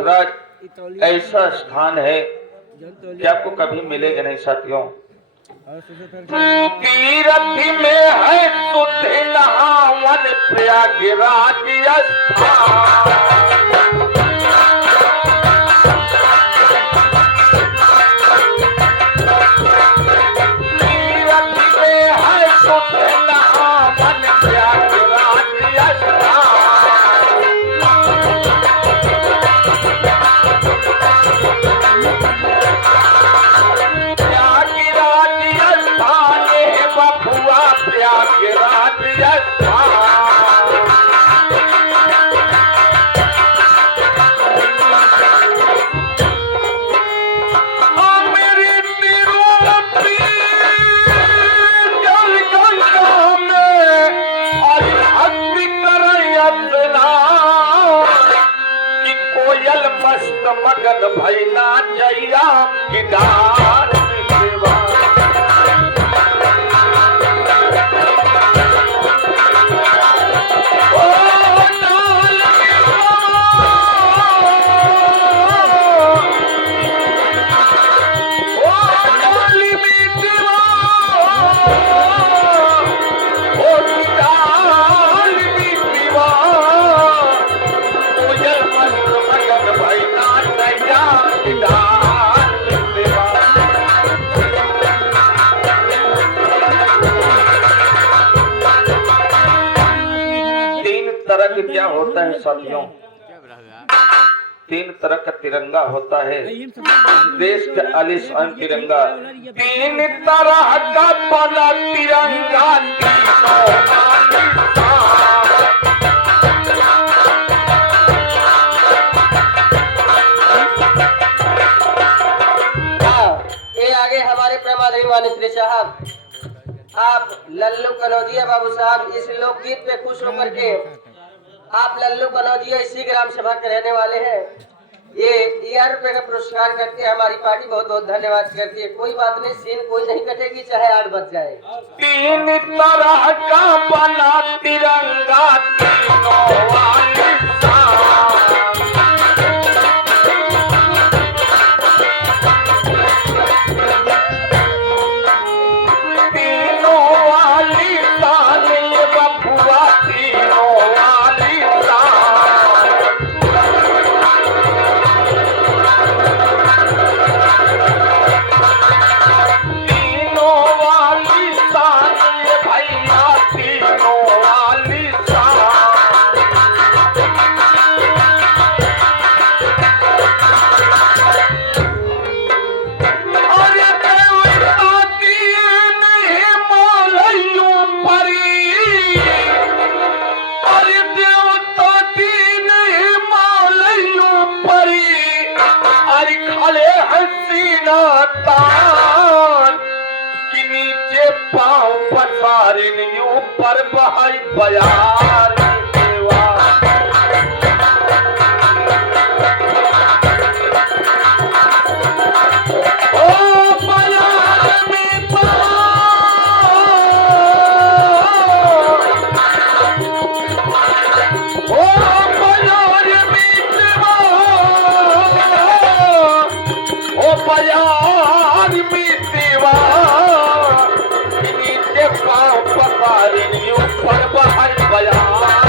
तीर्थराज ऐसा स्थान है कि आपको कभी मिलेगा नहीं साथियों। तीर्थ में है शुद्ध नहावन प्रयागराज स्थान। मगन भैना जैया गिटार क्या होता है साथियों, तीन तरह का तिरंगा होता है देश का आलिशान तिरंगा। तीन तरह का बना तिरंगा ये आगे हमारे प्रमाद वाणी साहब, आप लल्लू कनौजिया बाबू साहब इस लोकगीत पे खुश होकर के, आप लल्लू कनौजिया इसी ग्राम सभा के रहने वाले हैं, ये 1000 रुपए का पुरस्कार करते हैं। हमारी पार्टी बहुत बहुत धन्यवाद करती है। कोई बात नहीं, सीन कोई नहीं कटेगी चाहे 8 बज जाए। तीन तरह का बना तिरंगा तीनों वाली पाँव पसारिन ऊपर बहाई बयार पर बहाई बयार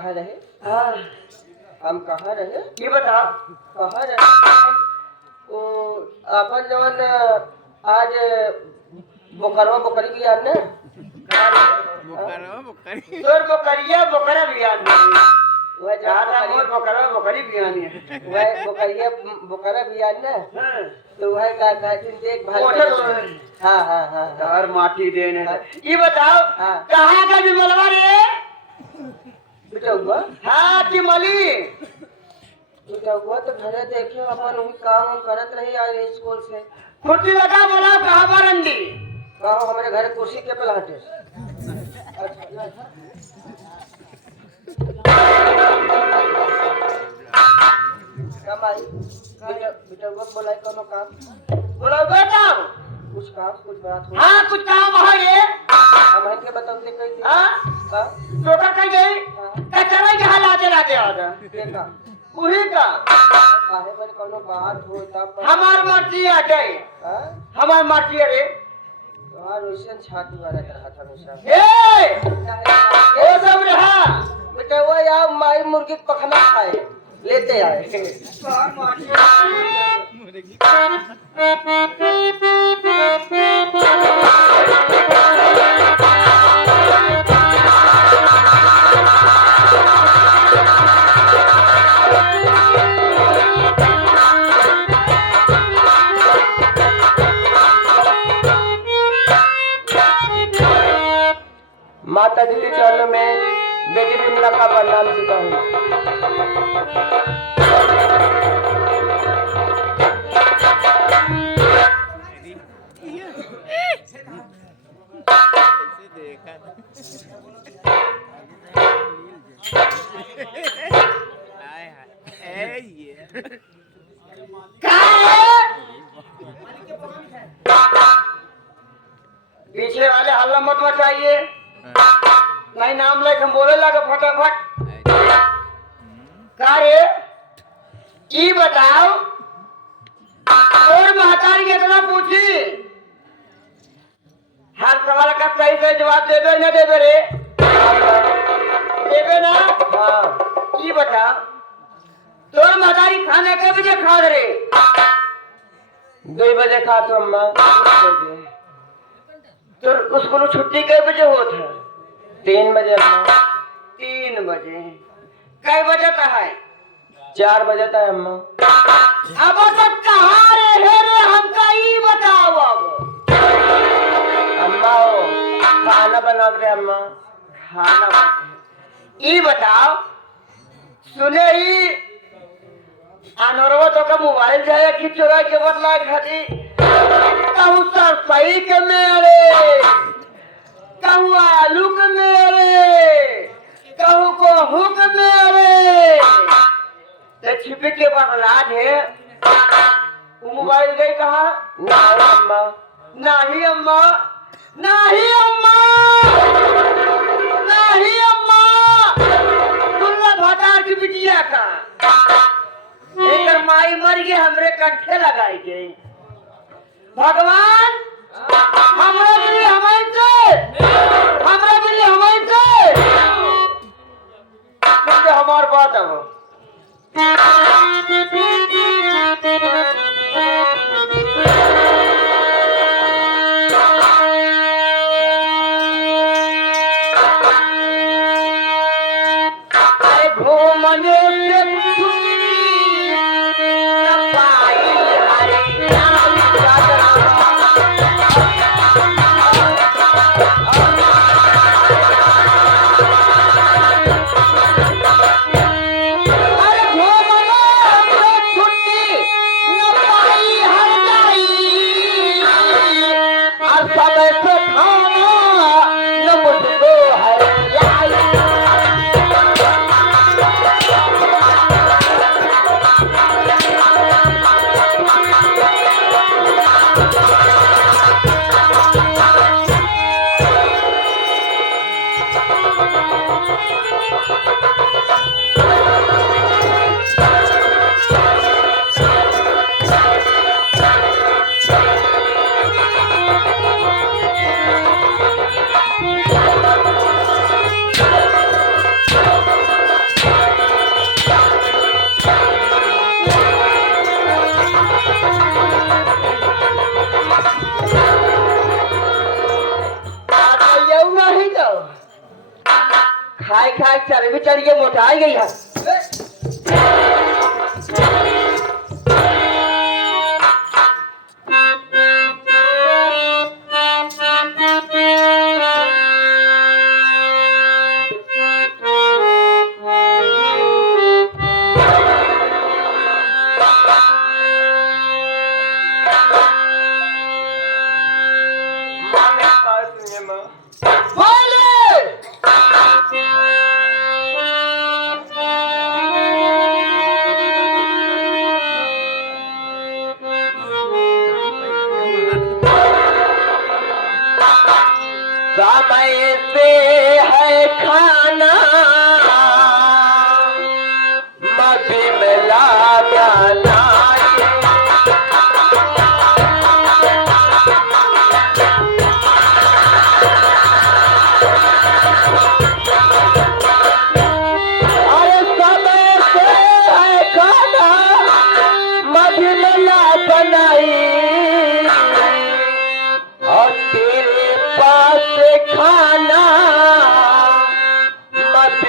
कहाँ रहे? हाँ, हम कहाँ रहे? ये बता। कहाँ रहे? वो अपन जवन आज बोकरवा बोकरी भी आन ना? तोर बकरिया बकरा बियान नहीं। वह ज्यादा मोर बकरा बकरी बियान है। वह बोकरिया बोकरा भी आन ना? हाँ, तो वह का देख भाई। कोठे तो- हाँ हाँ हाँ हाँ। तार माटी देने। ये बताओ, हाँ। कहाँ का विमलवा रे? बेटा हुआ? हाँ, चिमली। बेटा हुआ तो घरे देखे अपन वही काम करत रही आज स्कूल से। खुर्ची लगा बोला कहाँ बरंडी? कहो हमारे घरे कुर्सी के पे हटे। कम आई बेटा बेटा हुआ बोला कोनो काम? बोलो बेटा। कुछ काम कुछ बात हो? हाँ, कुछ काम है ये। हम के बताते कही थी। हाँ, का? टोटा कहीं गई? हाँ। कचरा के हाल आते रहते आजा। देखा उही का। काहे पर कोनो बात हो तब हमार मर्जी आ जाए। हां हमार मर्जी है रे। और रोशन छाती वाला रहा था हमेशा। ए सब रहा। बेटा वो या माई मुर्गी पखना खाए लेते आए। माता जी के चरणों में बेटी विमला का प्रणाम चुका हूँ। पीछे वाले हल्ला मत मचाइए, नहीं नाम लेके हम बोले लगे फटाफट। का रे? ई बताओ, और महतारी के इतना पूछी, हर सवाल का सही से जवाब देवे न देवे रे? देवे ना? हाँ ई बता, तोर महतारी खाने के बजे खा रे? 2 बजे खा तो अम्मा। 2 बजे। तो स्कूल छुट्टी कई बजे होत है? 3 बजे अम्मा। 3 बजे। कई बजे का है? 4 बजे तक अम्मा। अब तक कहाँ रे हमका ई बताओ अब। अम्मा हो खाना बना दे अम्मा। खाना ई बताओ, सुने ही अनोरवा तो का मोबाइल जाए कि चोरा के बदला खाती कहूँ सरसई के मेरे, कहूँ आलू के मेरे, कहूँ गोहूँ के मेरे, तो छिपे के बदला है। वो मोबाइल गई कहाँ? नहीं अम्मा। नहीं अम्मा, नहीं अम्मा, नहीं अम्मा, तुल्ला भटार की बिटिया का एक माई मर गई, हमरे कंठे लगाई गई। भगवान हमरा भी हमारे से, हमरा भी हमारे से, तुझे हमार बात अब घूमने खाए खाए चर्बी चढ़ के मोटाई गई है। समय से है खाना मभी मिला गाना अरे समय से है खाना मभी मिला बनाई और तेरे पास खाना मत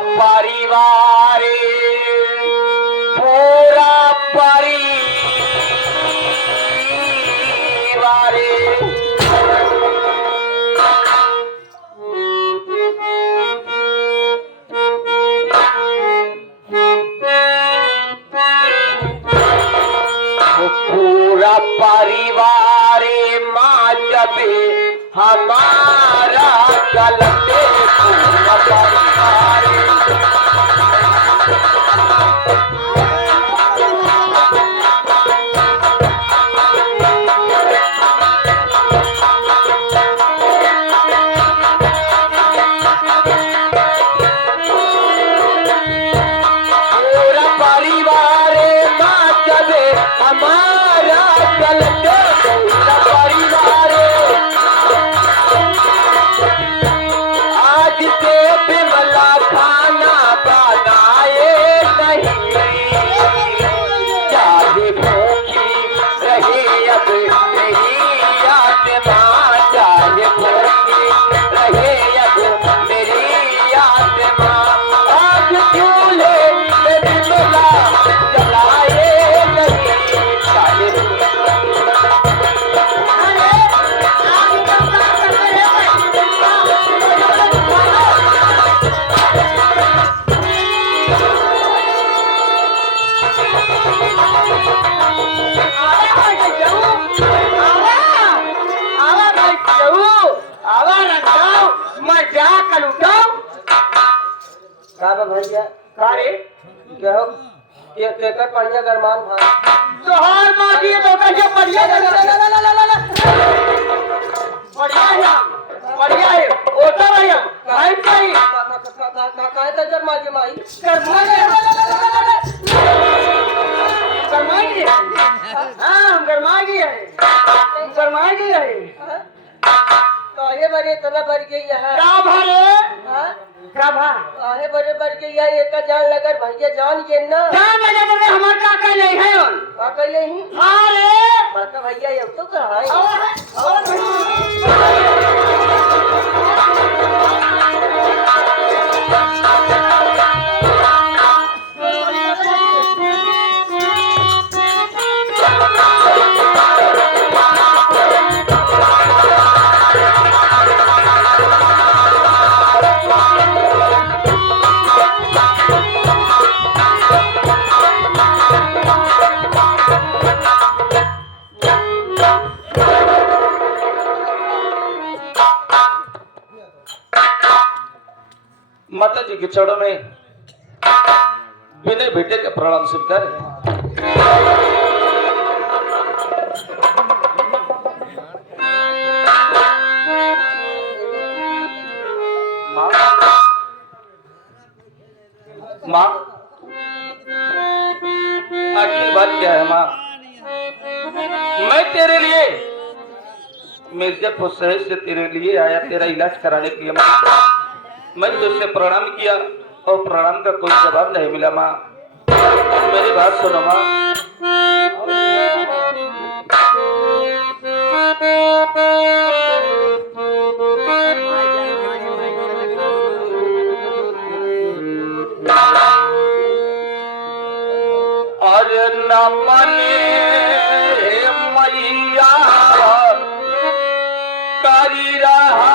परिवार पूरा परिवार पूरा परिवार माँ जब हमारा चलते पूरा परिवार पूरा परिवार माँ जब हमारा चलते पूरा परिवार आज से बिमला खाना बनाए नहीं चाहे भूखी रहे अब मेरी आत्मा चाहे भूखी रहे अब मेरी आत्मा आज चूल्हे में बिमला जलाए नहीं चाहे का बा भैया क्या हो केकर बढ़िया गरमान भाई तोहार माँ की तो कैसे बढ़िया बढ़िया है ओता भैया भाई भाई काहे त जरमा के माई गरमाएगी हाँ हम गरमाएगी है काहे बरे इतना भर गई है क्या भरे हां क्या भा काहे बरे भर गई है एक जान लगर भैया जान के ना क्या मजा करे हमार का कह नहीं है और का कहले ही हाँ रे बड़का भैया ये तो कहा है माता जी के चरणों में विनय बेटे का प्रणाम स्वीकार माँ आखिर बात क्या है माँ मैं तेरे लिए मिर्जापुर शहर से तेरे लिए आया तेरा इलाज कराने के लिए मैं तुझसे प्रणाम किया और प्रणाम का कोई जवाब नहीं मिला माँ मेरी बात सुनो माँ और न मने मैया करी रहा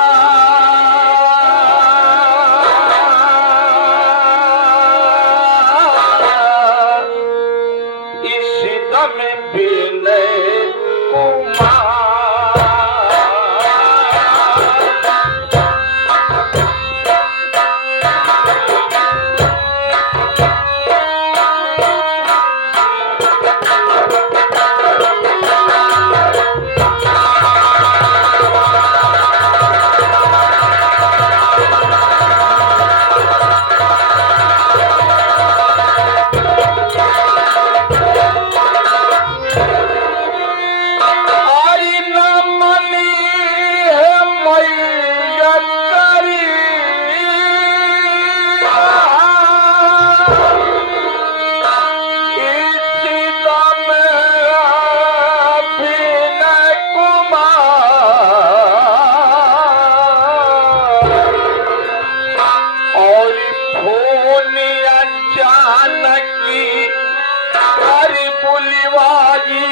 बुलवाई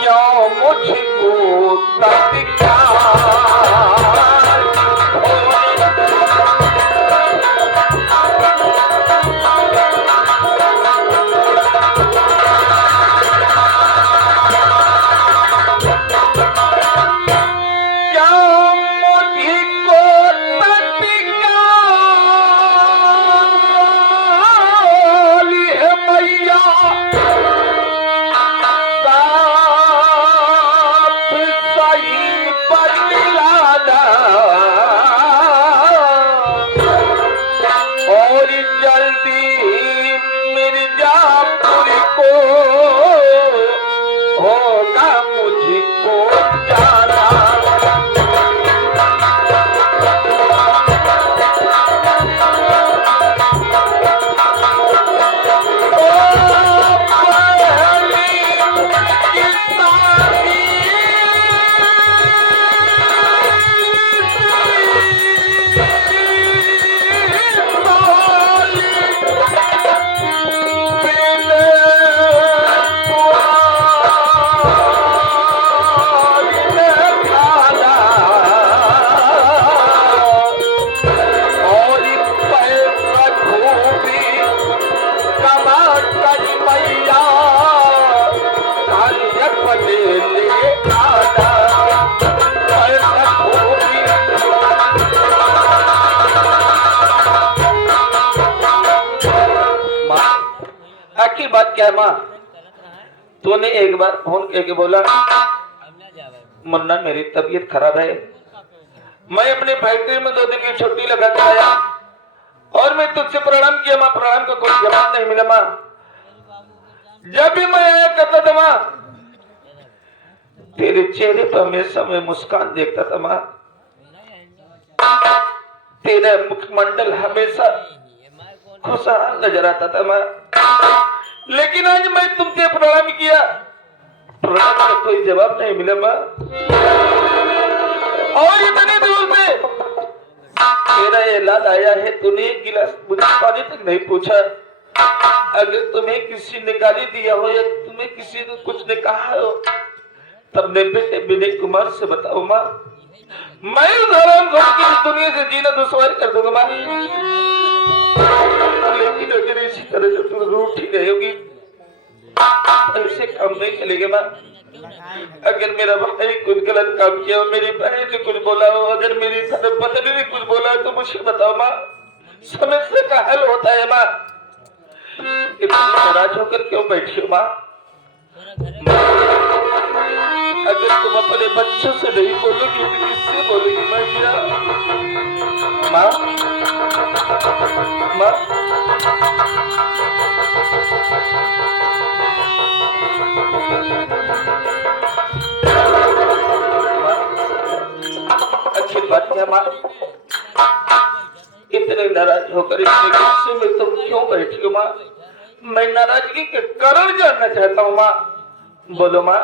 क्यों मुझको तत्काल आखिर बात क्या है माँ? तूने एक बार फोन करके बोला मुन्ना मेरी तबीयत खराब है, मैं अपने फैक्ट्री में 2 दिन की छुट्टी लगा कर आया और मैं तुझसे प्रणाम किया माँ, प्रणाम का कोई जवाब नहीं मिला माँ। जब भी मैं आया करता था माँ तेरे चेहरे पर हमेशा मैं मुस्कान देखता था माँ, तेरा मुखमंडल हमेशा खुशहाल नजर आता था माँ। लेकिन आज मैं तुमसे प्रणाम किया, प्रणाम का कोई जवाब नहीं मिला माँ। और इतनी दूर से तेरा ऐलान आया है, तूने एक गिलास मुझे पानी तक नहीं पूछा। अगर तुम्हें किसी ने गाली दिया हो या तुम्हें किसी ने कुछ ने कहा हो तब मेरे बेटे विनय कुमार से बताओ माँ, मैं उस हराम खोर की इस दुनिया से जीना दुश्वार कर दूंगा माँ। लेकिन अगर इसी तरह से तुम रूठी रहेगी ऐसे काम नहीं चलेगा माँ। अगर मेरा भाई कुछ गलत काम किया हो, मेरी बहन ने कुछ बोला हो, अगर मेरी पत्नी ने कुछ बोला हो तो मुझे बताओ माँ, समस्या का हल होता है माँ। इतनी नाराज होकर क्यों बैठी हो माँ? अगर तुम अपने बच्चों से नहीं बोलोगी तो किससे बोलोगी माँ? माँ माँ अच्छी बात क्या माँ? इतने नाराज होकर इतने गुस्से में तुम क्यों बैठी हो माँ? मैं नाराजगी के कारण जानना चाहता हूँ माँ, बोलो माँ।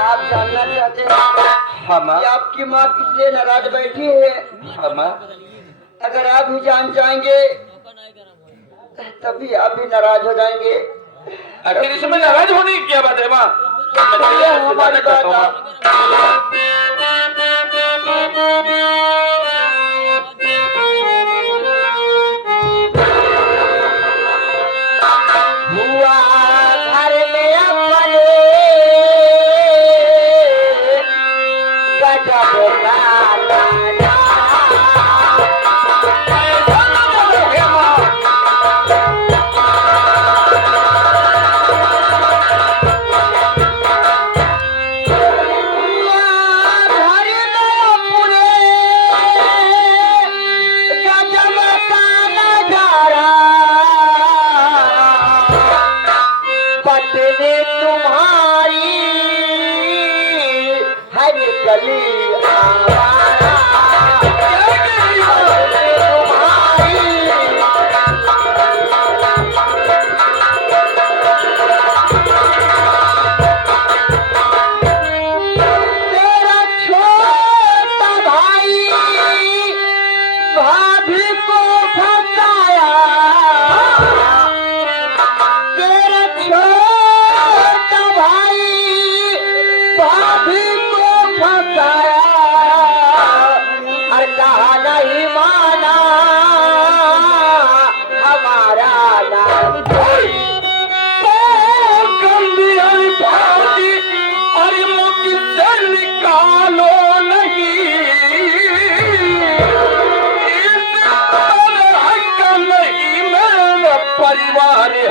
आप जानना चाहते हैं हाँ माँ। कि आपकी माँ किस लिए नाराज बैठी है? हाँ माँ। अगर आप ही जान जाएंगे तभी आप भी नाराज हो जाएंगे। आखिर इसमें नाराज होने की क्या बात है माँ? हमारी बात हुआ घर में अपने गजब का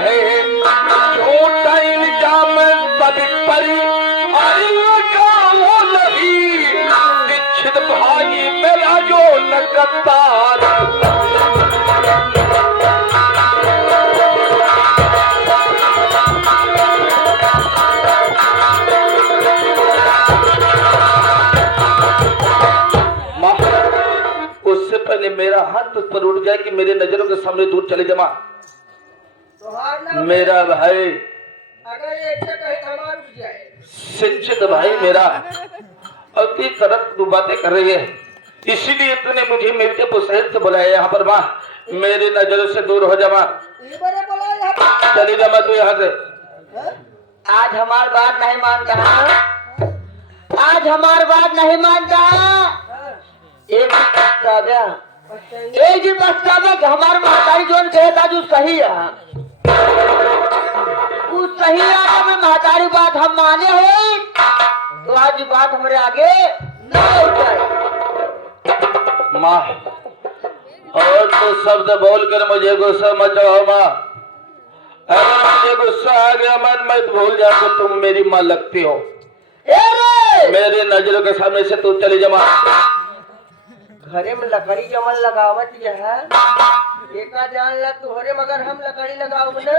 है जो टाइम जाम सब परी आई गाओ नहीं दीक्षित भाई मेरा जो नगतार उससे पहले मेरा हाथ तुझ पर उठ जाए कि मेरे नजरों के सामने दूर चले जमा मेरा भाई अगर ये अच्छा कहे तो हमारा उठ जाए। सिंचित भाई मेरा और की तरफ तू बातें कर रही है इसीलिए तूने मुझे मिलके पुसहर से बुलाया यहाँ पर माँ मेरे नजरों से दूर हो जमा ये बड़े बोला यहाँ पे। चली जमा तू यहाँ से आज हमार बात नहीं मानता है आज हमार बात नहीं मानता एक ही पछतावा एक ही पछतावा कि हमारे महतारी जोन कहता जो सही है उस सही आगे में महतारी बात हम माने हैं तो आज बात हमारे आगे न उठ जाए माँ और तो शब्द बोलकर मुझे गुस्सा मचाओ माँ अगर मुझे गुस्सा आ गया मन मत भूल जा तो तुम मेरी माँ लगती हो मेरे नजरों के सामने से तू चली जमा घरे में लकड़ी जमन लगावत ये है एका जान ला तोहरे मगर हम लकड़ी लगाओ ना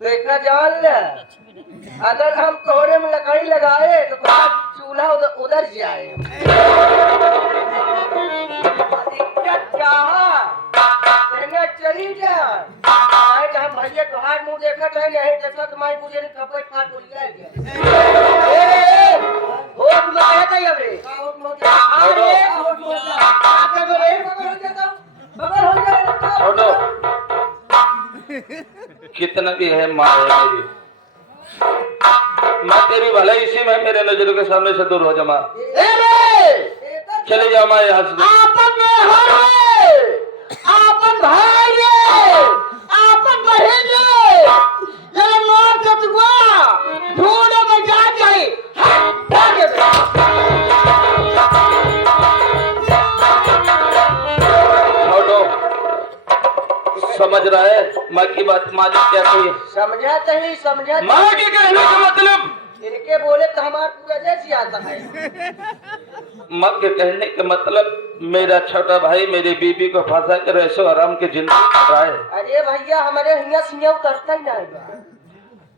तो एका जान ला अगर हम तोहरे में लकड़ी लगाए तो चूल्हा उधर जाए दिक्कत क्या है चली जा हम भैया तोहार मुंह देखत है नहीं देखत माई मुझे कपड़े फाट बोल होश में कहता है अबे छोड़ो कितना भी है माँ है मेरी माँ तेरी भलाई इसी में मेरे नजरों के सामने से दूर हो जमा चले जाओ माँ यहाँ से आपन भाई रे आपन बहन रे जरा नौर चतुआ ढूंढो में जा जाए छोड़ो समझ रहा है माँ की बात मालिक क्या कही समझा नहीं समझा माँ के कहने का मतलब इनके बोले तो हमारा पूरा देश ही आता है माँ के कहने का मतलब मेरा छोटा भाई मेरी बीबी को फंसा कर ऐसो आराम की जिंदगी कर रहा है अरे भैया हमारे हिया सिया उतरता ही नहीं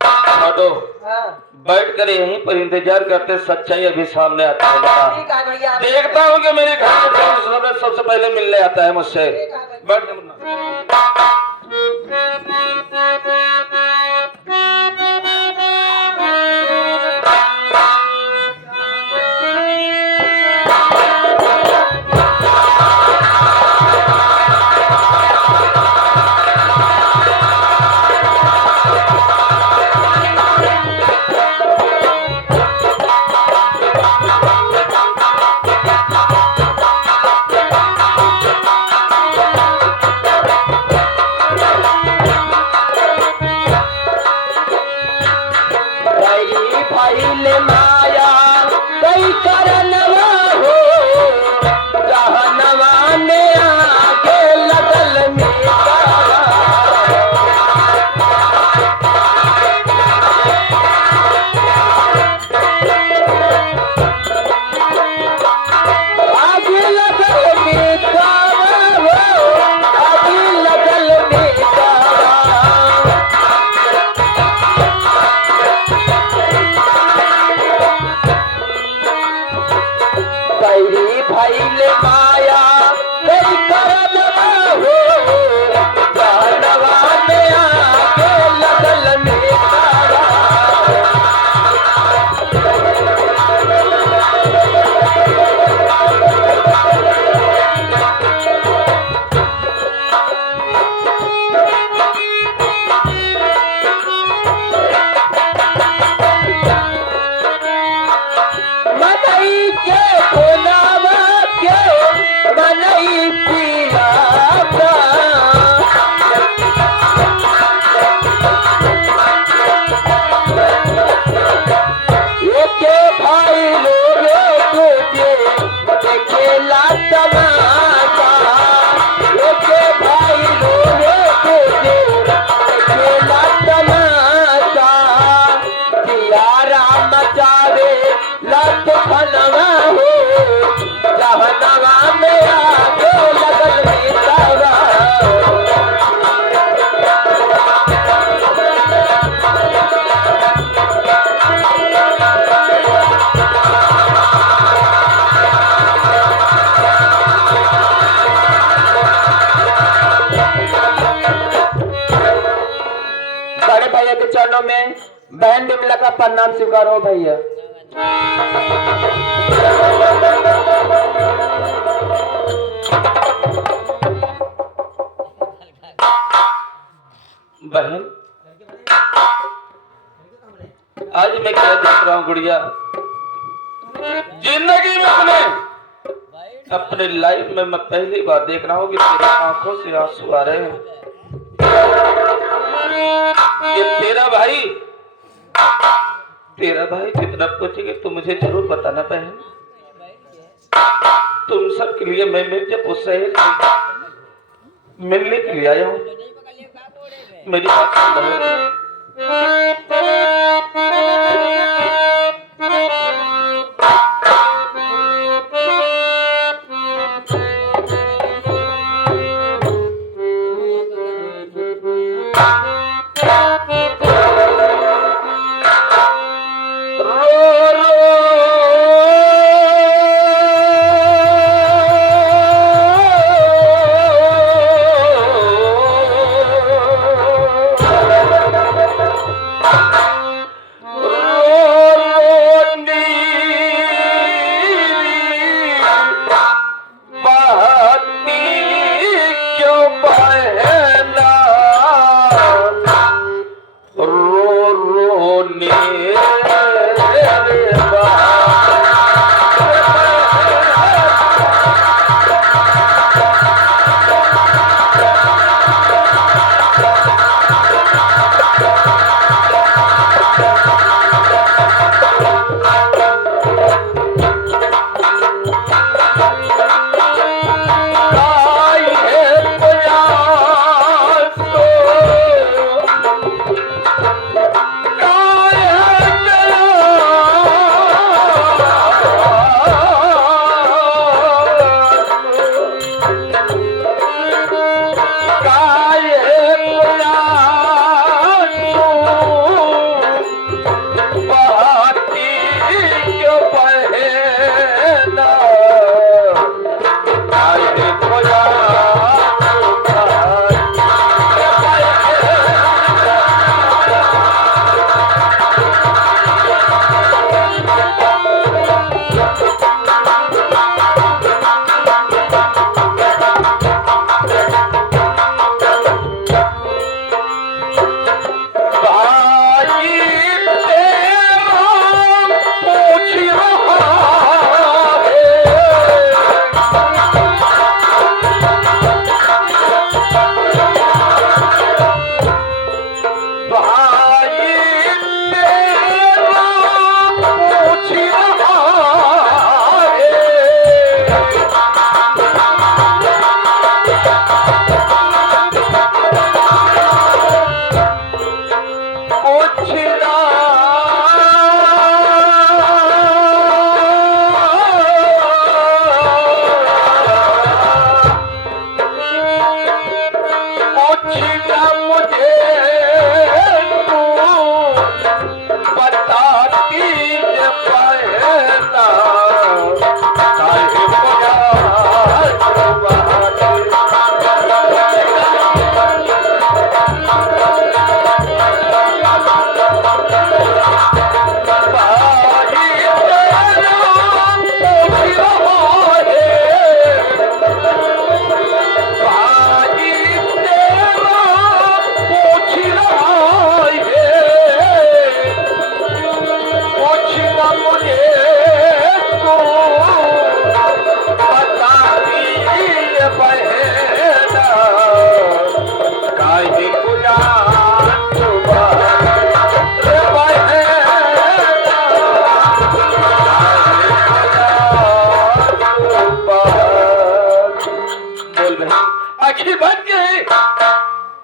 छोड़ो हाँ बैठ कर यहीं पर इंतजार करते सच्चाई अभी सामने आता है ठीक है भैया देखता हूँ कि मेरे घर में सबसे पहले मिलने आता है मुझसे बैठ जा मुन्ना। भैया के चरणों में बहन बिमला का प्रणाम स्वीकार हो भैया। बहन, आज मैं क्या देख रहा हूँ गुड़िया, जिंदगी में अपने लाइफ में मैं पहली बार देख रहा हूँ कि तेरी आंखों से आंसू आ रहे हैं। ये तेरा भाई कितना पूछेगा तो मुझे जरूर बताना बहन। तुम सब के लिए मैं मिर्जापुर शहर मिलने के लिए आया हूँ, मेरी बात सुन लो।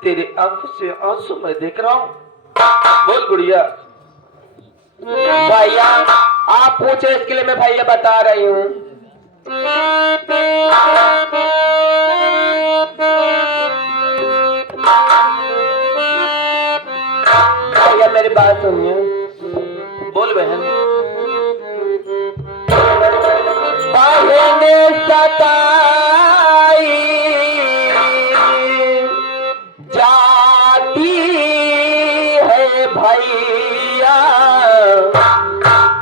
तेरे आंखों से आंसू मैं देख रहा हूँ। बोल गुड़िया। भैया आप पूछे इसके लिए मैं भैया बता रही हूँ। भैया मेरी बात सुनिए। बोल बहन। बहने सताई जाती है भैया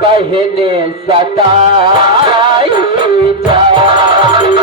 कहने सताई जाती।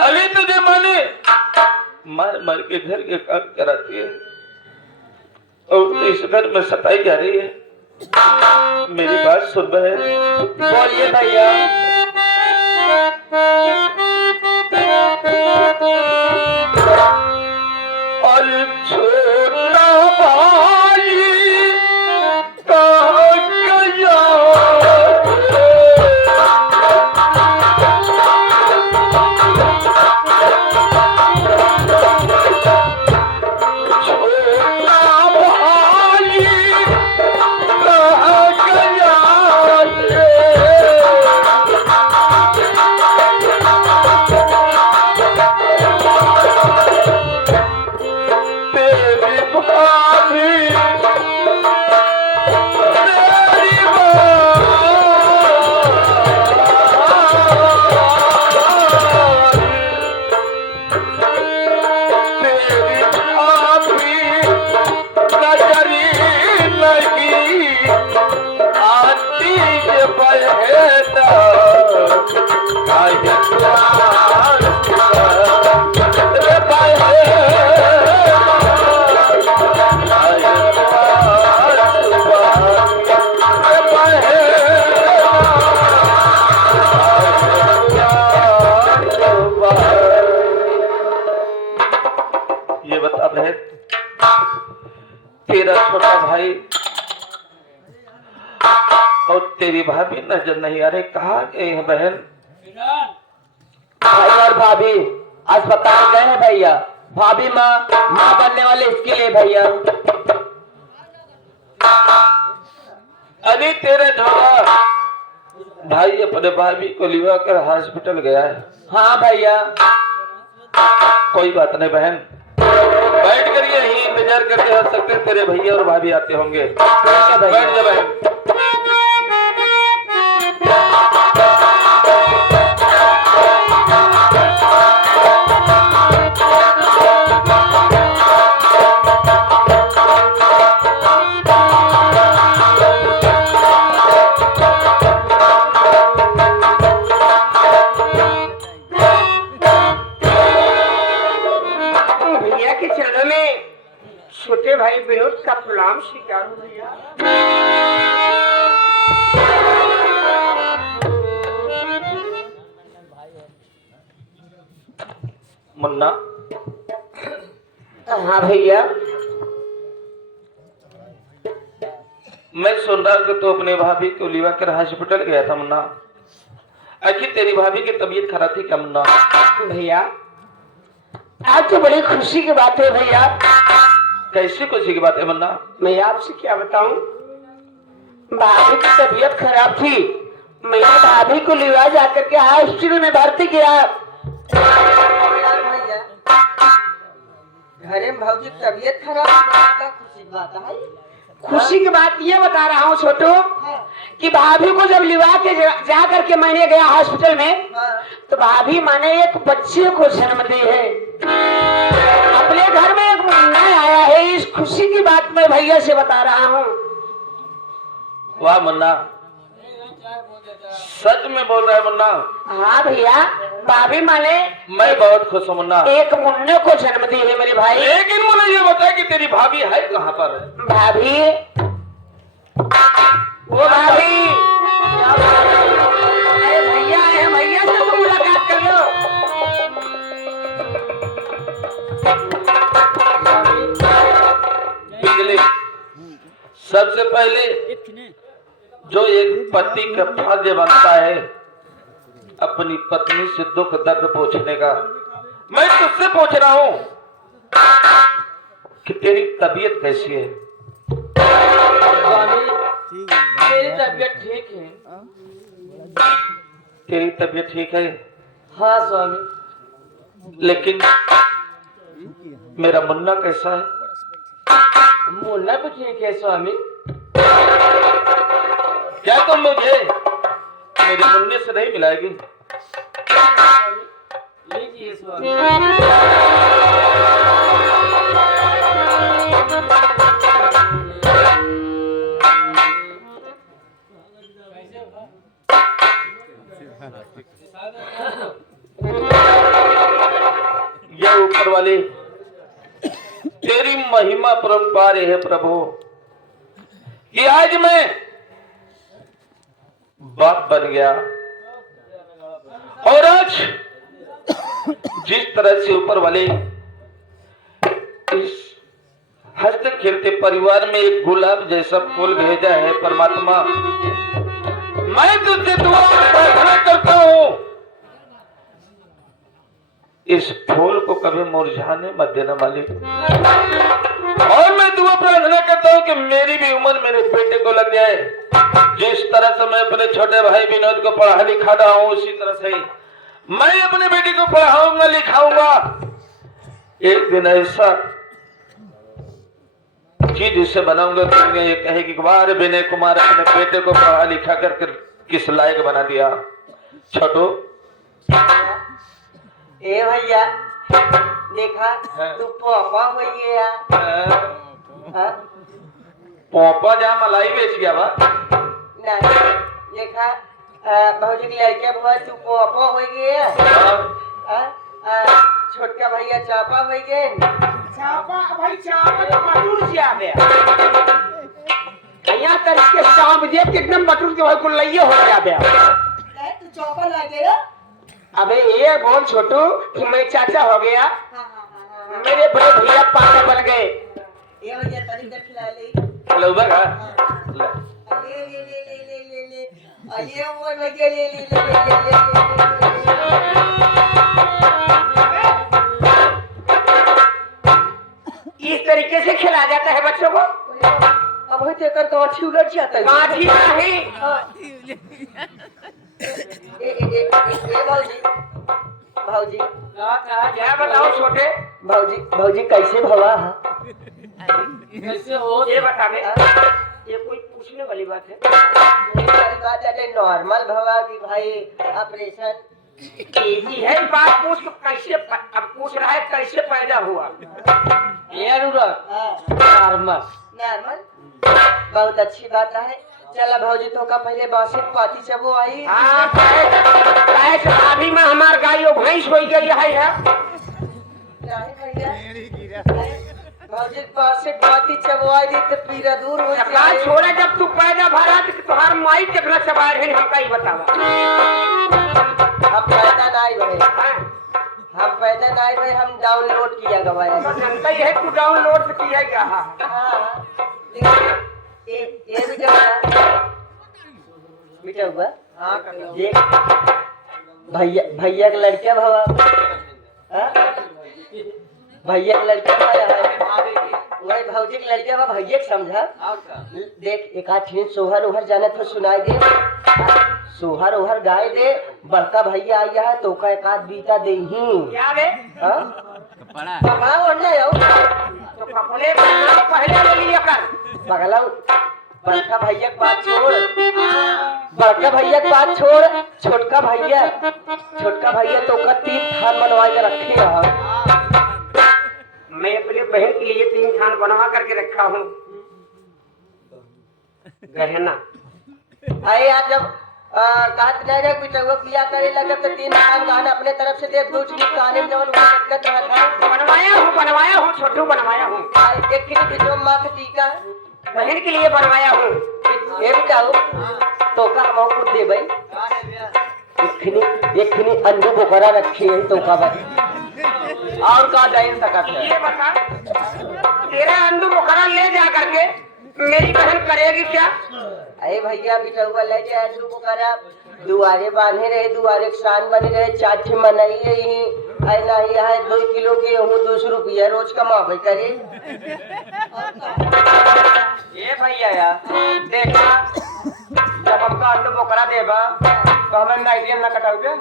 अली तुझे माने मार मार के घर के काम कराती है और इस घर में सताई जा रही है। मेरी बात सुन रहे हैं? बोलिए भैया। और छोटा भाई कहाँ गया? ये बता बहन, तेरा छोटा भाई और तेरी भाभी नजर नहीं आ रहे, कहाँ गए हैं बहन? भाई और भाभी अस्पताल गए हैं भैया। भाभी माँ बनने वाले इसके लिए भैया। अरे तेरा छोरा भाई अपने भाभी को लिवा कर हॉस्पिटल गया है। हाँ भैया। कोई बात नहीं बहन, बैठ कर यही इंतजार करके हंस सकते, तेरे भैया और भाभी आते होंगे। बैठ जा बहन। छोटे भाई विनोद का प्रणाम स्वीकार हो भैया। मुन्ना। हाँ भैया। मैं सुन रहा कि तू अपने भाभी को लिवा कर हॉस्पिटल गया था मुन्ना। आखिर तेरी भाभी की तबीयत खराब थी क्या मुन्ना? भैया आज तो बड़ी खुशी की बात है भैया। कैसी खुशी की बात है मुन्ना? मैं आपसे क्या बताऊं, भाभी की तबीयत खराब थी, मैं भाभी को लिवा जाकर के हॉस्पिटल में भर्ती किया। घरे में भाजी की तबीयत खराब, खुशी बात है। खुशी की बात ये बता रहा हूँ छोटू कि भाभी को जब लिवा के जा करके मैंने गया हॉस्पिटल में, तो भाभी माने एक बच्चे को जन्म दी है। अपने घर में एक मुन्ना आया है। इस खुशी की बात मैं भैया से बता रहा हूँ। वाह मुन्ना, सच में बोल रहा है मुन्ना? हाँ भैया, भाभी माने मैं बहुत खुश हूँ मुन्ना। एक मुन्ने को जन्म दी है मेरे भाई। लेकिन मुझे ये बता कि तेरी भाभी है कहाँ पर? भाभी, वो भाभी, अरे भैया है, भैया से तुम मुलाकात कर लो। बिजली, सबसे पहले जो एक पति का फर्ज बनता है अपनी पत्नी से दुख दर्द पूछने का, मैं तुझसे पूछ रहा हूँ कि तेरी तबीयत कैसी है? स्वामी मेरी तबीयत ठीक है। तेरी तबीयत ठीक है? हाँ स्वामी। लेकिन मेरा मुन्ना कैसा है? मुन्ना भी ठीक है स्वामी। क्या तुम मुझे मेरे मुन्ने से नहीं मिलाएगी? लीजिए स्वामी। ये ऊपर वाले तेरी महिमा परंपार है प्रभु कि आज मैं बाप बन गया, और आज जिस तरह से ऊपर वाले इस हंसते खेलते परिवार में एक गुलाब जैसा फूल भेजा है परमात्मा, मैं तुझसे दुआ और प्रार्थना करता हूँ इस फूल को कभी मुरझाने मत देना मालिक। और मैं दुआ प्रार्थना करता हूँ कि मेरी भी उम्र मेरे बेटे को लग जाए। जिस तरह से मैं अपने छोटे भाई विनोद को पढ़ा लिखा रहा हूँ, उसी तरह से मैं अपने बेटे को पढ़ाऊंगा लिखाऊंगा। एक दिन ऐसा चीज इससे बनाऊंगा दुनिया ये कहेगी कि वाह विनय कुमार अपने बेटे को पढ़ा लिखा कर किस लायक बना दिया। छोटू, ए भैया देखा तू पापा हो गया। हाँ? पोपा जा मलाई बेच गया बा। नहीं देखा भौजी की लड़के बुआ तू पापा हो गया। छोटका भैया चापा हो गए। चापा भाई, चापा तो बटूर से आ गया। यहाँ तक के सांप देख के एकदम बटूर के भाई को लइये हो गया। तू चापा ला गया। अबे ये बोल छोटू कि मैं चाचा हो गया। मेरे बड़े भैया पापा बन गए। ये भैया तनी देख खिला ले। हेलो बगा ले ले ले ले ले ले ले। ये वो भैया ले ले ले ले। इस तरीके से खिलाया जाता है बच्चों को। अब होते कर तो अच्छी उलट जाता है। काठी नहीं। भौजी भौजी क्या बताओ छोटे भौजी भौजी कैसे भवा है? कैसे हो ये बता दे। ये कोई पूछने वाली बात है? बात है नॉर्मल भवा की भाई ऑपरेशन यही है बात। पूछ कैसे अब पूछ रहा है कैसे पैदा हुआ। ये नॉर्मल नॉर्मल बहुत अच्छी बात है। चला भौजी तो का पहले बासित पाती चबो आई। हाँ कैसे अभी में हमार गायो भैंस हो गई है। भौजी बासित पाती चबो आई तो पीरा दूर हो जाए। छोड़ा जब तू पैदा भरा तो तुम्हार माई कितना सवार है हमका ही बतावा। हम पैदा नहीं भरे। हम पैदा नहीं भरे, हम डाउनलोड किया गवाया। जनता है तू डाउनलोड किया क्या? हाँ ये बेटा हुआ। ये भैया का लड़का भवा। भैया का लड़का वही भौजी का लड़का बा। भैया के समझा देख एक आध सोहर ओहर जाने तो सुनाई दे। सोहर ओहर गाय दे। बड़का भैया आया है तो का एक आध बीता दे ही। क्या रे? कपड़ा ओढ़ना है तो कपड़े पहले ले लिया कर। पगला बड़का भैया की बात छोड़, बड़का भैया की बात छोड़, छोटका भैया तो का 3 थान बनवा के रखे है। मैं अपने बहन के लिए 3 थान बनवा करके रखा हूँ गहना। अरे यार जब कहत नहीं रहे कुछ बिया करे लगे तो 3 थान गहना अपने तरफ से दे दो चीज कहानी में जब दिक्कत रहा बनवाया हूँ छोटू, बनवाया हूँ। एक किलो जो माथ टीका बहन के लिए बनवाया हूँ। ये बताओ तो का हम खुद दे भाई इतनी अंडू बोकरा रखी है तो का भाई और का जाइन सकत है। ये बता तेरा अंडू बोकरा ले जा करके मेरी बहन करेगी क्या? अरे भैया बिटौआ ले जाए अंडू बोकरा दुआरे बांधे रहे, दुआरे शान बने रहे, चाची मनाई रही अरे नहीं है 2 किलो गेहूँ 200 रुपया रोज कमावे करे। ये भैया यार देखा जब हमका अंडू बोकरा देगा तो हमें नाइटियन ना कटाओगे।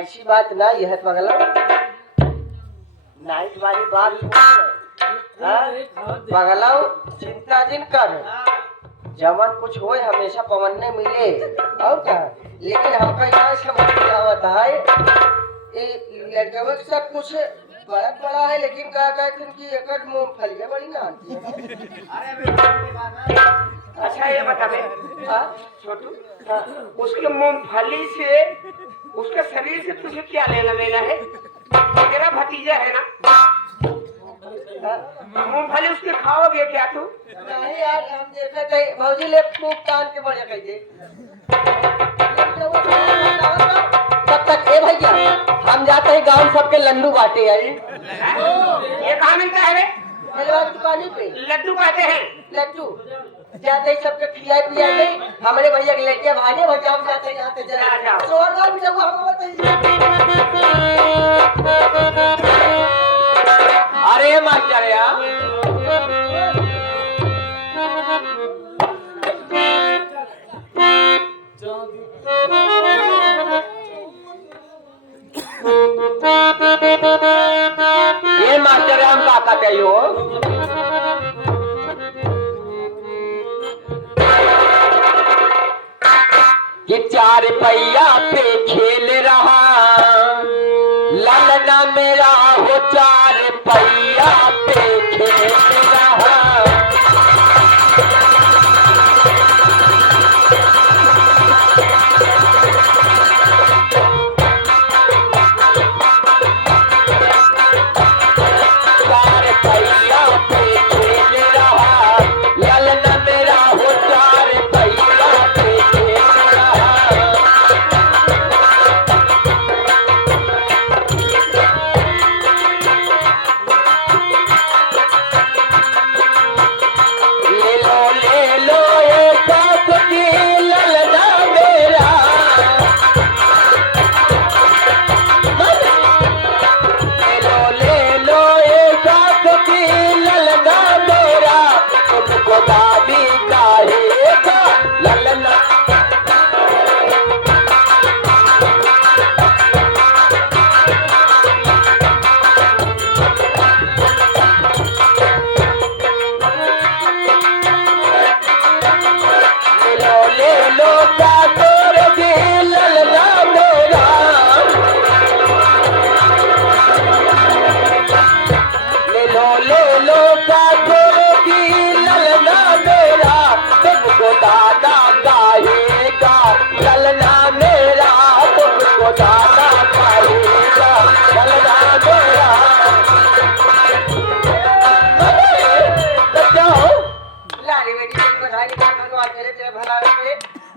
ऐसी बात ना यह पगला नाइट वाली बात पगला चिंता जिन कर जवन कुछ होए हमेशा पवन ने मिले और क्या। लेकिन हमका यहाँ समझ नहीं आवत है लड़के सब कुछ बड़ा है लेकिन क्या कहते कि एक मूंगफली बड़ी ना आती है। अच्छा ये बता दे छोटू, उसके मूंगफली से उसके शरीर से तुझे क्या लेना देना है? तेरा भतीजा है ना, मूंगफली उसके खाओगे क्या तू? नहीं यार हम देखे थे भौजी ले खूब तान के बढ़िया कह दे। तब तक ए भैया हम जाते हैं गांव सबके लड्डू बांटे आई। ये कहाँ मिलता है रे? दुकानी पे लड्डू कहते हैं। लड्डू जाते ही सबके खिलाए पियाए हमारे भैया के लेके भागे भैया हम जाते जाते जरा सोरगा भी जब हम अरे मास्टर यार ये मास्टर हम का कहते हो कि 4 पहिया पे खेल रहा ललना मेरा हो 4 पहिया पे खेल रहा।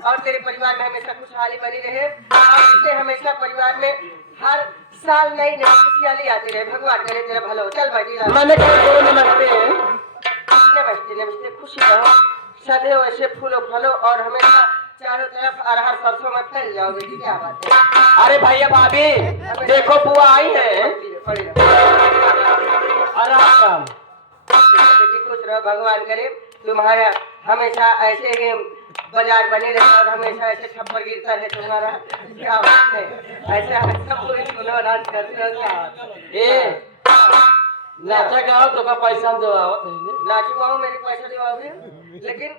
और तेरे परिवार में हमेशा खुशहाली बनी रहे। आपसे हमेशा परिवार में हर साल नई नई खुशहाली आती रहे। भगवान करे तेरा भला हो। चल बैठी मैंने कहा नमस्ते नमस्ते नमस्ते। खुशी रहो सदैव ऐसे फूलो फलो और हमेशा चारों तरफ अरहर सरसों में फैल जाओगे। क्या बात है? अरे भैया भाभी देखो बुआ आई है। खुश रहो। भगवान करे तुम्हारा हमेशा ऐसे ही बाजार बने रहे और हमेशा ऐसे छप्पर गिरता रहे तुम्हारा। क्या बात है? ऐसा सब पूरे सुनो नाच करते हो। क्या नाचा गाओ तो का पैसा हम देवावत है ने नाची गाओ मेरे पैसा देवावे लेकिन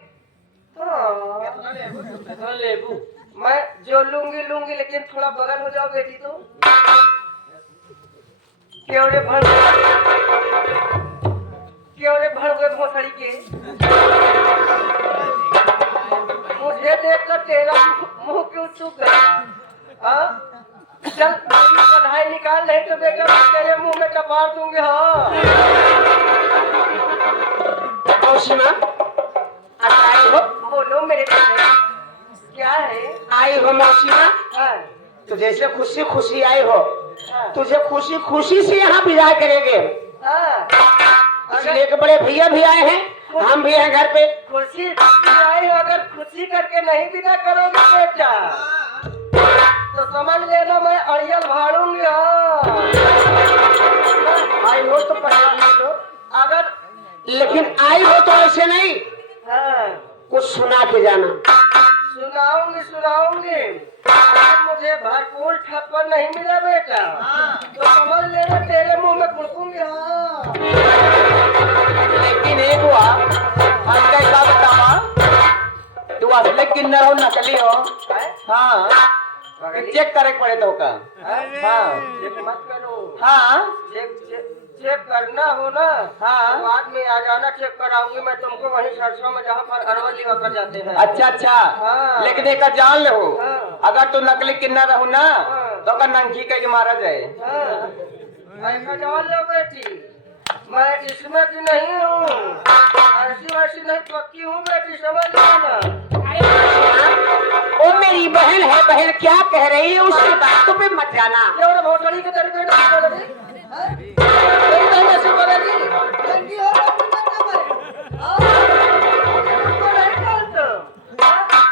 हां लेबू मैं जो लूंगी लेकिन थोड़ा बगल हो जाओ बेटी तो केवड़े भर गए भोसड़ी के मुझे देखकर तेरा मुंह क्यों चुप गया हाँ चल पढ़ाई निकाल नहीं तो बेटा मैं तेरे मुंह में टपार दूंगी हाँ मौसीमा आई हो बोलो मेरे बेटे क्या है आई हो मौसीमा हाँ तो जैसे खुशी खुशी आई हो तुझे खुशी खुशी से यहाँ विदा करेंगे हाँ इसलिए कि बड़े भैया भी आए हैं हम भी हैं घर पे खुशी आई हो अगर खुशी करके नहीं विदा करोगे बेटा तो समझ लेना मैं अड़ियल भाड़ूंगी आई हो तो पढ़ा लो अगर लेकिन आई हो तो ऐसे नहीं हाँ कुछ सुना के जाना सुनाऊंगी अगर मुझे भरपूर ठप्पर नहीं मिला बेटा तो समझ लेना तेरे मुंह में फुड़कूंगी हाँ लेकिन एक हुआ आज का हिसाब बतावा तू असली किन्नर हो नकली हो हाँ चेक करे पड़े तो का हाँ चेक मत करो हाँ चेक करना हो ना हाँ। बाद में आ जाना चेक कराऊंगी मैं तुमको वहीं सरसों में जहाँ पर अरवल लिवा कर जाते हैं अच्छा हाँ। लेकिन एक जान लो हाँ। अगर तू नकली किन्नर रहू ना हाँ। तो अगर नंगी कह के मारा जाए ऐसा जान लो बेटी मैं इसमें की नहीं हूँ ऐसी वैसी नहीं पक्की हूँ बेटी समझ लेना वो मेरी बहन है बहन क्या कह रही है उसकी बातों पे मत जाना केवल भोसड़ी के तरीके से बोलेगी मेरी बहन ऐसी बोलेगी लड़की हो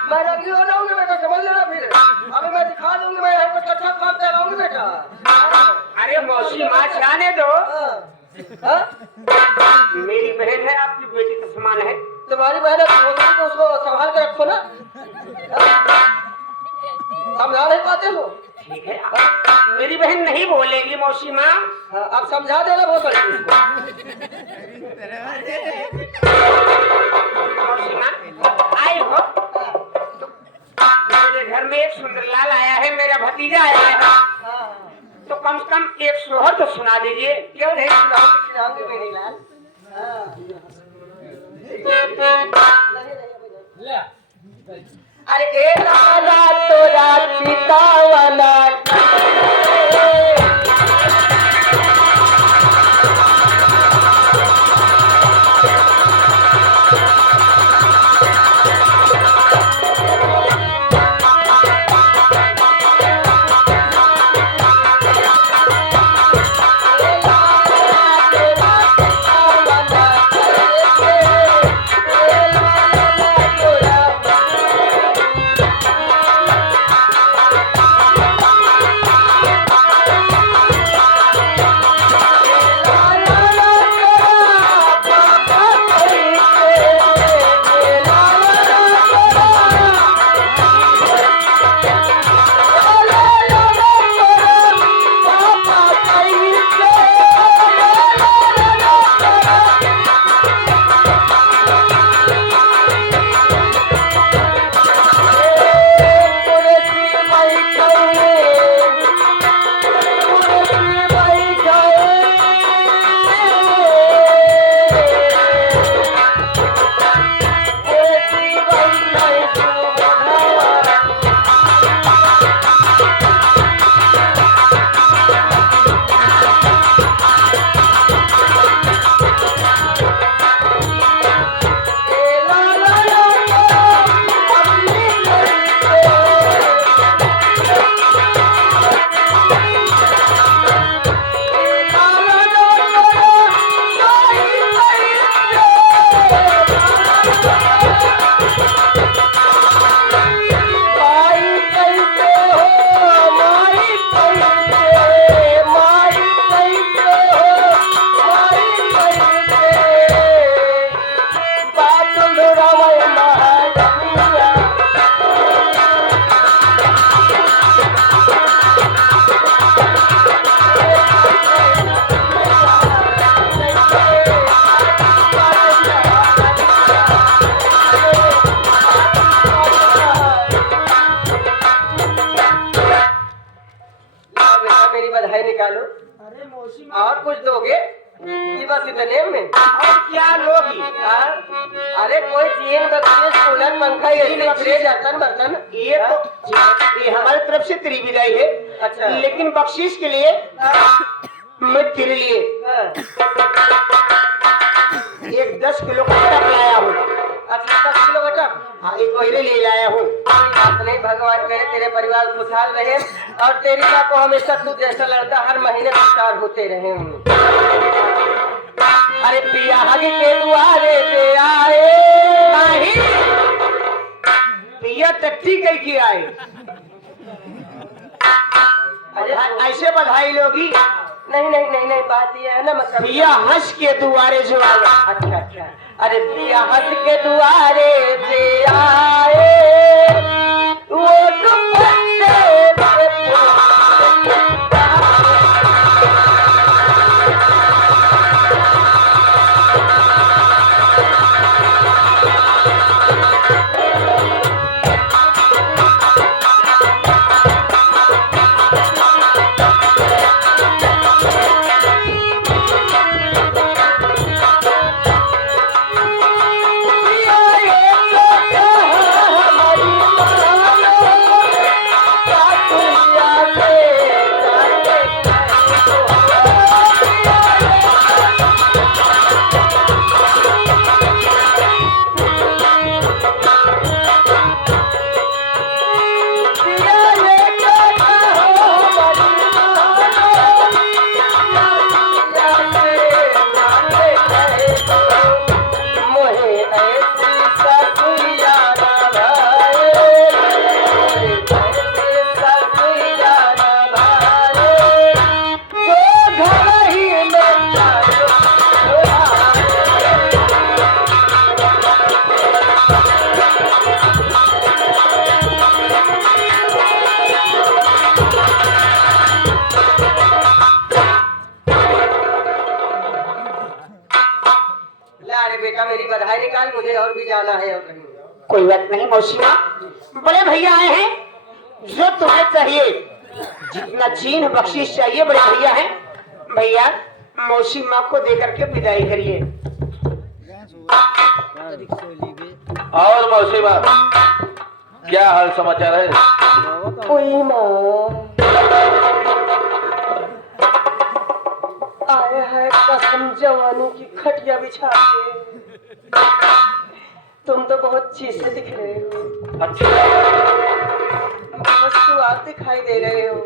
मैं रंगी हो जाऊंगी बेटा समझ लेना फिर अभी मैं दिखा दूंगी मैं यहाँ पर अच्छा काम कर रहा बेटा अरे मौसी माँ जाने दो हाँ? मेरी बहन है आपकी बेटी का समान है तुम्हारी बहन है तो उसको संभाल के रखो ना समझा नहीं पाते हो ठीक है मेरी बहन नहीं बोलेगी मौसी माँ हाँ, अब समझा देना बहुत बड़ी मौसी माँ आई हो तो मेरे घर में एक सुंदरलाल आया है मेरा भतीजा आया है तो कम से कम एक सोहर तो सुना दीजिए क्यों नहीं सुनाऊंगी मेरी लाल अरे एक रात तो रात सीतावना और कुछ दोगे कि बस इतने में? और क्या लोगी? हाँ? अरे कोई चीन बक्सीस कूलर पंखा ये फ्रिज बर्तन बर्तन ये हमारी तरफ से तेरी विदाई है। अच्छा। लेकिन बख्शीश के लिए मैं तेरे लिए हाँ। एक 10 किलो का टप लाया हूँ। अच्छा 10 किलो का टप? हाँ, एक तेरे लिए लाया हूँ। कोई बात नहीं, भगवान करे तेरे परिवार खुशहाल रहे और तेरी माँ को हमेशा तू जैसा लड़का हर महीने विस्तार होते रहे। अरे पिया हगी के दुआरे पे आए नहीं, पिया टट्टी कहीं की आए। अरे ऐसे बधाई लोगी। नहीं नहीं नहीं नहीं, बात ये है ना मतलब पिया हंस के दुआरे जो आया। अच्छा अच्छा। अरे पिया हंस के दुआरे पे आए वो दुपट्टे पे बेटा मेरी बधाई निकाल, मुझे और भी जाना है और कहीं। कोई बात नहीं मौसी माँ, बड़े भैया आए हैं, जो तुम्हें चाहिए जितना चीन बख्शीश चाहिए बड़े भैया हैं। भैया मौसी माँ को दे करके विदाई करिए। और मौसी माँ, क्या हाल समाचार है? कोई माँ आया है कसम जवानी की खटिया बिछा के। तुम तो बहुत चीज से दिख रहे हो, अच्छा, बहुत सुहाग दिखाई दे रहे हो।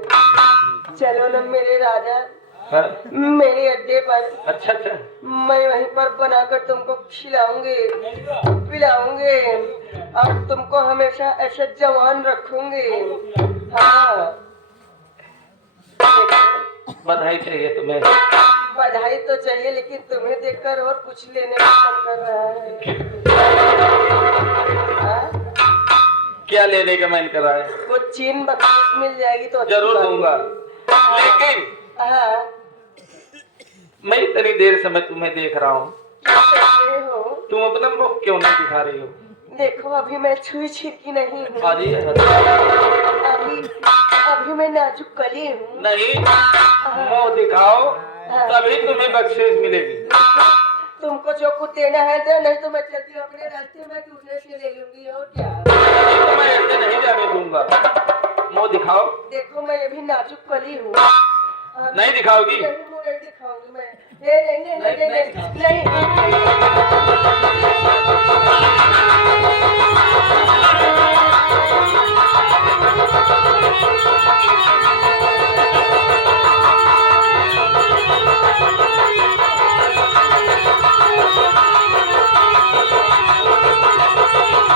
चलो ना मेरे राजा, हाँ? मेरे अड्डे पर, अच्छा अच्छा, मैं वहीं पर बनाकर तुमको खिलाऊंगे पिलाऊंगे और तुमको हमेशा ऐसा जवान रखूंगे। हाँ बधाई चाहिए तुम्हें? बधाई तो चाहिए, लेकिन तुम्हें देखकर और कुछ लेने का मन कर रहा है। हाँ? क्या लेने का मन कर रहा है? कुछ चीन बख्शीश मिल जाएगी तो अच्छी जरूर बात है। दूंगा, लेकिन हाँ मैं इतनी देर से मैं तुम्हें देख रहा हूँ, क्या कर रहे हो? तुम अपना मुख क्यों नहीं दिखा रही हो? देखो अभी मैं छुई छिड़की नहीं हूँ, अरे अभी अभी मैं नाजुक कली हूँ। नहीं, मुंह दिखाओ तभी तुम्हें बख्शीश मिलेगी। तुमको जो कुछ देना है दे, नहीं तो मैं चलती हूँ अपने रास्ते में, दूसरे से ले लूंगी। और क्या, तो मैं ऐसे नहीं जाने दूंगा। मुंह दिखाओ। देखो मैं अभी नाजुक कली हूँ। नहीं दिखाओगी? नहीं, मुंह नहीं दिखाऊंगी मैं। नहीं नहीं नहीं नहीं नहीं, नहीं।